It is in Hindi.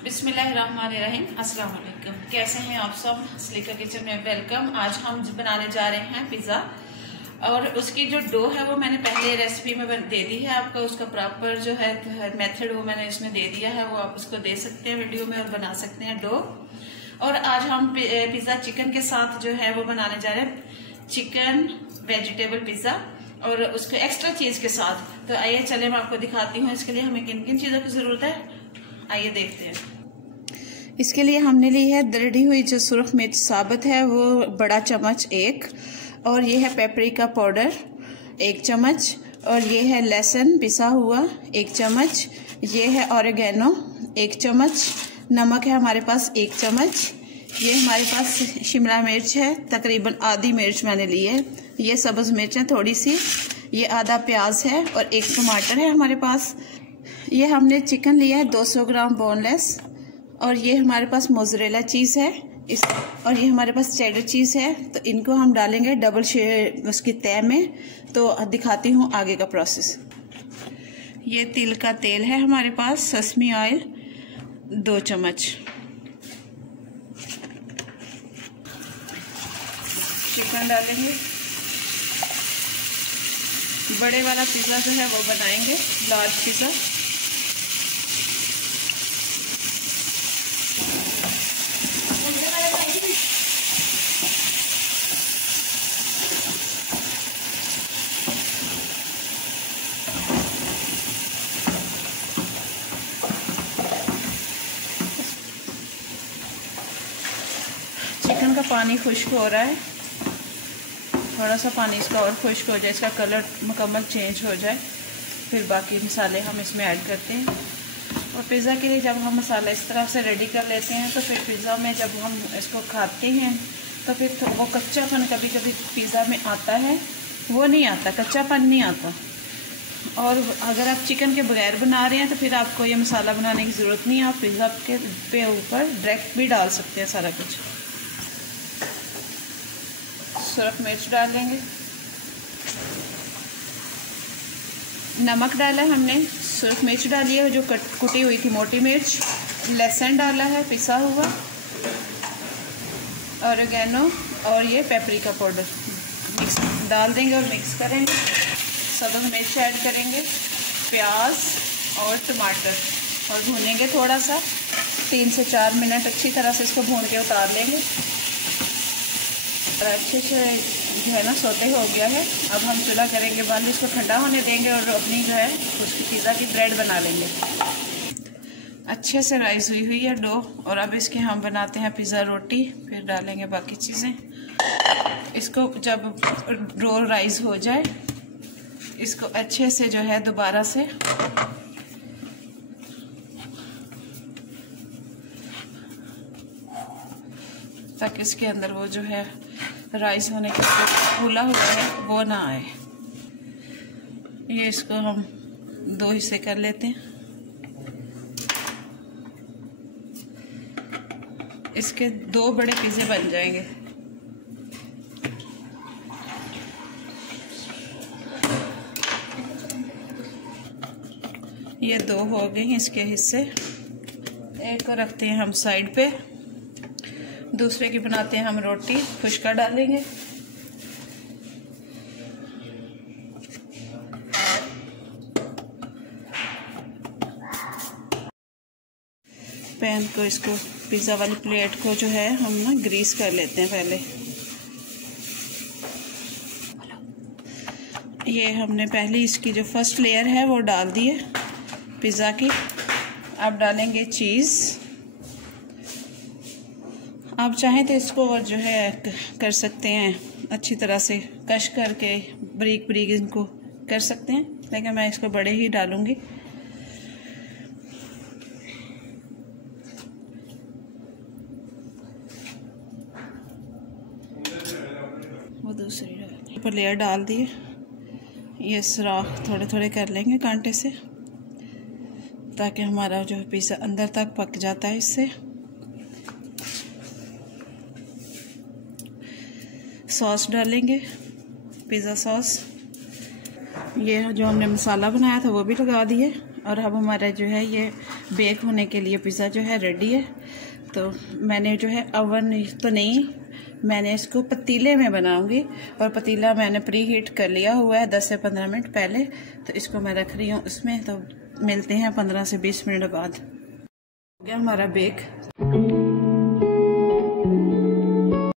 बिस्मिल्लाहिर्रहमानिर्रहीम। अस्सलाम वालेकुम। कैसे हैं आप सब? सलीका किचन में वेलकम। आज हम बनाने जा रहे हैं पिज़्ज़ा और उसकी जो डो है वो मैंने पहले रेसिपी में दे दी है आपको। उसका प्रॉपर जो है मेथड वो मैंने इसमें दे दिया है, वो आप उसको दे सकते हैं वीडियो में और बना सकते हैं डो। और आज हम पिज़्ज़ा चिकन के साथ जो है वो बनाने जा रहे हैं, चिकन वेजिटेबल पिज़्ज़ा और उसके एक्स्ट्रा चीज के साथ। तो आइए चले मैं आपको दिखाती हूँ इसके लिए हमें किन किन चीजों की जरूरत है, आइए देखते हैं। इसके लिए हमने ली है दरड़ी हुई जो सुरख मिर्च साबुत है वो बड़ा चम्मच एक, और ये है पेपरिका पाउडर 1 चम्मच, और ये है लहसुन पिसा हुआ 1 चम्मच, ये है ऑरिगेनो 1 चम्मच, नमक है हमारे पास 1 चम्मच, ये हमारे पास शिमला मिर्च है तकरीबन आधी मिर्च मैंने ली है, ये सब्ज मिर्च है थोड़ी सी, ये आधा प्याज है और 1 टमाटर है हमारे पास। ये हमने चिकन लिया है 200 ग्राम बोनलेस, और ये हमारे पास मोज़रेला चीज़ है और ये हमारे पास चेडर चीज़ है। तो इनको हम डालेंगे डबल शेयर उसकी तय में। तो दिखाती हूँ आगे का प्रोसेस। ये तिल का तेल है हमारे पास, ससमी ऑयल 2 चम्मच, चिकन डालेंगे। बड़े वाला पिज़्ज़ा जो है वो बनाएंगे, लार्ज पिज़्ज़ा। चिकन का पानी खुश्क हो रहा है, थोड़ा सा पानी इसका और खुश्क हो जाए, इसका कलर मुकम्मल चेंज हो जाए, फिर बाकी मसाले हम इसमें ऐड करते हैं। और पिज़्ज़ा के लिए जब हम मसाला इस तरह से रेडी कर लेते हैं तो फिर पिज़्ज़ा में जब हम इसको खाते हैं तो फिर तो वो कच्चापन कभी कभी पिज़्ज़ा में आता है, वो नहीं आता, कच्चापन नहीं आता। और अगर आप चिकन के बगैर बना रहे हैं तो फिर आपको ये मसाला बनाने की ज़रूरत नहीं है, आप पिज़्ज़ा के पे ऊपर डायरेक्ट भी डाल सकते हैं सारा कुछ। सुरख मिर्च डालेंगे, नमक डाला हमने, सुरख मिर्च डाली है जो कुटी हुई थी मोटी मिर्च, लहसुन डाला है पिसा हुआ, ऑरिगेनो और ये पेपरिका पाउडर मिक्स डाल देंगे और मिक्स करेंगे। सब्ज़ मिर्च ऐड करेंगे, प्याज और टमाटर, और भूनेंगे थोड़ा सा 3 से 4 मिनट अच्छी तरह से इसको भून के उतार लेंगे। और अच्छे से जो है ना सोते हो गया है। अब हम चूल्हा करेंगे बंद, इसको ठंडा होने देंगे और अपनी जो है उसकी पिज़्ज़ा की ब्रेड बना लेंगे। अच्छे से राइस हुई है डो, और अब इसके हम बनाते हैं पिज़्ज़ा रोटी, फिर डालेंगे बाकी चीज़ें। इसको जब डो राइस हो जाए इसको अच्छे से जो है दोबारा से ताकि इसके अंदर वो जो है राइस होने के बाद फूला हुआ है वो ना आए। ये इसको हम 2 हिस्से कर लेते हैं। इसके 2 बड़े पिज़्ज़े बन जाएंगे। ये 2 हो गए इसके हिस्से। एक को रखते हैं हम साइड पे, दूसरे की बनाते हैं हम रोटी, खुश्का डालेंगे। पैन को, इसको पिज़्ज़ा वाली प्लेट को जो है हम ना ग्रीस कर लेते हैं पहले। ये हमने पहले इसकी जो फर्स्ट लेयर है वो डाल दी है पिज़्ज़ा की। अब डालेंगे चीज़। आप चाहें तो इसको जो है कर सकते हैं अच्छी तरह से कश करके, बारीक बारीक इनको कर सकते हैं, लेकिन मैं इसको बड़े ही डालूंगी। वो दूसरी ऊपर लेयर डाल दिए। ये सुराख थोड़े थोड़े कर लेंगे कांटे से ताकि हमारा जो पिज़्ज़ा अंदर तक पक जाता है इससे। सॉस डालेंगे, पिज़्ज़ा सॉस। ये जो हमने मसाला बनाया था वो भी लगा दिए, और अब हमारा जो है ये बेक होने के लिए पिज़्ज़ा जो है रेडी है। तो मैंने जो है ओवन तो नहीं, मैंने इसको पतीले में बनाऊंगी, और पतीला मैंने प्री हीट कर लिया हुआ है 10 से 15 मिनट पहले। तो इसको मैं रख रही हूँ उसमें। तो मिलते हैं 15 से 20 मिनट बाद। हो गया हमारा बेक।